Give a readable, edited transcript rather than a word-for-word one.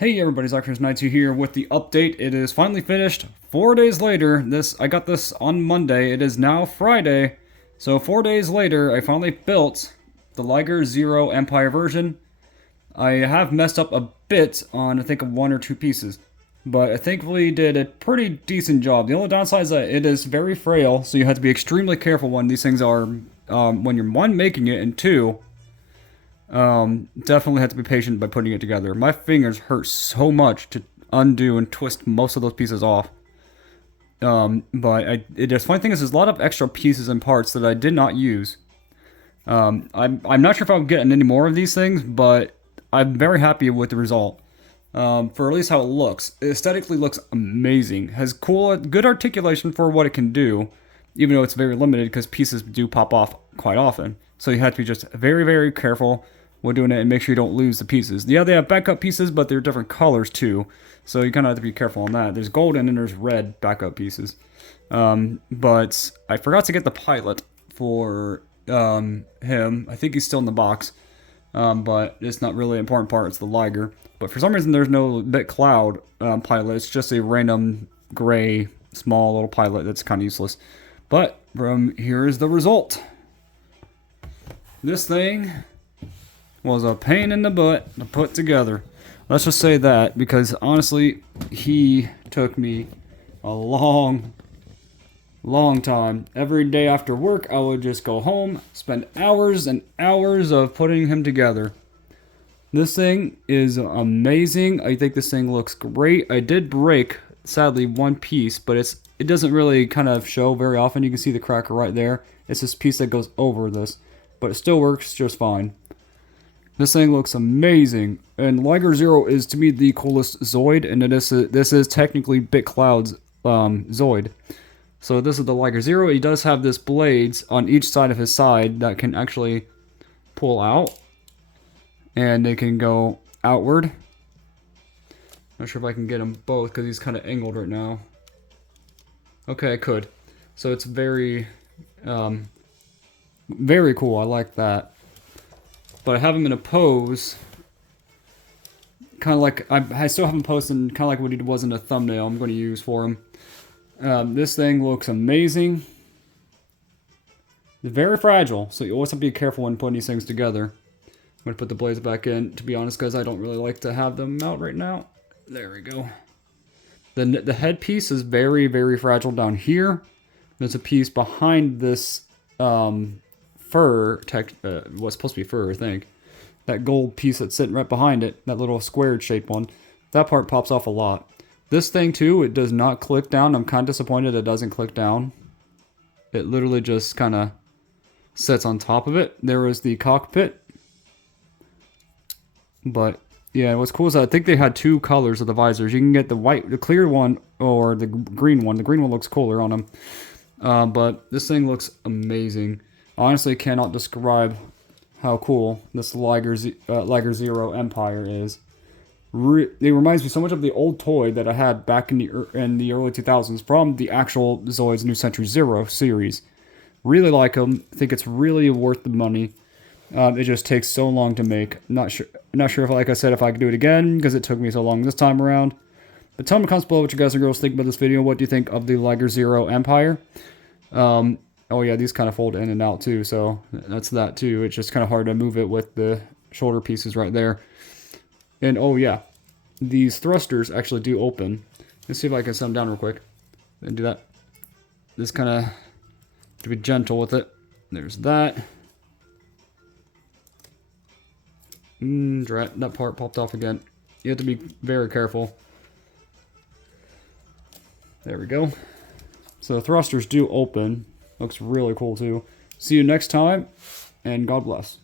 Hey everybody, Zoids here with the update. It is finally finished. 4 days later. I got this on Monday. It is now Friday. So 4 days later, I finally built the Liger Zero Empire version. I have messed up a bit on I think one or two pieces, but I thankfully did a pretty decent job. The only downside is that it is very frail, so you have to be extremely careful when these things are when you're one making it, and two, definitely have to be patient by putting it together. My fingers hurt so much to undo and twist most of those pieces off. But the funny thing is, there's a lot of extra pieces and parts that I did not use. I'm not sure if I'll get any more of these things, but I'm very happy with the result. For at least how it looks. It aesthetically looks amazing. Has good articulation for what it can do, even though it's very limited because pieces do pop off quite often. So you have to be just very, very careful when doing it and make sure you don't lose the pieces. Yeah, they have backup pieces, but they're different colors too. So you kind of have to be careful on that. There's golden and there's red backup pieces. But I forgot to get the pilot for him. I think he's still in the box. But it's not really an important part. It's the Liger. But for some reason, there's no bit cloud pilot. It's just a random gray, small little pilot that's kind of useless. But here is the result. This thing was a pain in the butt to put together. Let's just say that, because honestly, he took me a long time. Every day after work, I would just go home, spend hours and hours of putting him together. This thing is amazing. I think this thing looks great. I did break, sadly, one piece, but it doesn't really kind of show very often. You can see the cracker right there. It's this piece that goes over this, but it still works just fine. This thing looks amazing, and Liger Zero is to me the coolest Zoid, and this is technically BitCloud's Zoid. So this is the Liger Zero. He does have this blades on each side of his side that can actually pull out, and they can go outward. Not sure if I can get them both because he's kind of angled right now. Okay, I could. So it's very, very cool. I like that. But I have him in a pose, kind of like, I still have him posting kind of like what he was in the thumbnail I'm going to use for him. This thing looks amazing. It's very fragile, so you always have to be careful when putting these things together. I'm going to put the blades back in, to be honest, because I don't really like to have them out right now. There we go. The headpiece is very, very fragile down here. There's a piece behind this fur, what's supposed to be fur, I think. That gold piece that's sitting right behind it, that little squared shaped one, that part pops off a lot. This thing too, it does not click down. I'm kind of disappointed it doesn't click down. It literally just kind of sits on top of it. There is the cockpit. But yeah, what's cool is I think they had two colors of the visors. You can get the clear one, or the green one. The green one looks cooler on them. But this thing looks amazing. Honestly, cannot describe how cool this Liger Zero Empire is. It reminds me so much of the old toy that I had back in the early 2000s from the actual Zoids New Century Zero series. Really like them. Think it's really worth the money. It just takes so long to make. Not sure if, like I said, if I could do it again because it took me so long this time around. But tell me in the comments below what you guys and girls think about this video. What do you think of the Liger Zero Empire? Oh yeah, these kind of fold in and out too, so that's that too. It's just kind of hard to move it with the shoulder pieces right there. And oh yeah, these thrusters actually do open. Let's see if I can set them down real quick and do that. This kind of, to be gentle with it. There's that. That part popped off again. You have to be very careful. There we go. So the thrusters do open. Looks really cool too. See you next time, and God bless.